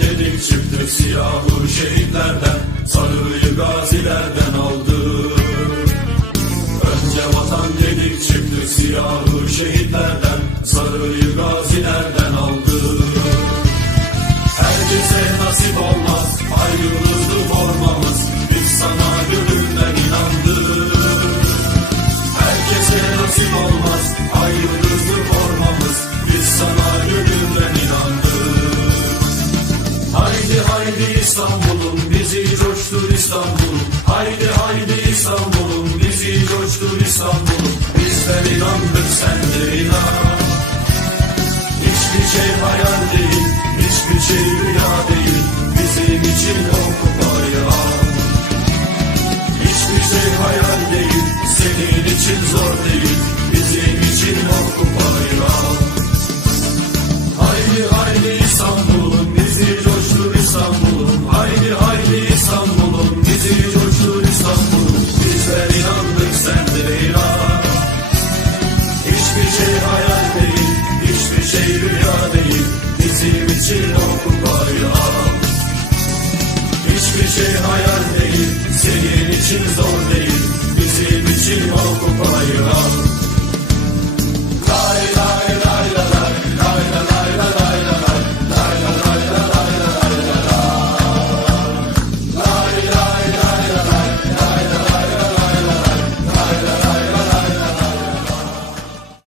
dedik çıktık siyahı şehitlerden Sarıyı gazilerden aldık Önce vatan dedik çıktık siyahı şehitlerden Sarıyı Haydi İstanbul'um bizi coştur İstanbul'um. Haydi haydi İstanbul'um bizi coştur İstanbul'um. Bizler inandık sen de inan. Hiçbir şey hayal değil hiçbir şey rüya değil. Bizim için o kupayı al Hiçbir şey hayal değil şey hayal değil senin için zor değil. Bizim için o kupayı al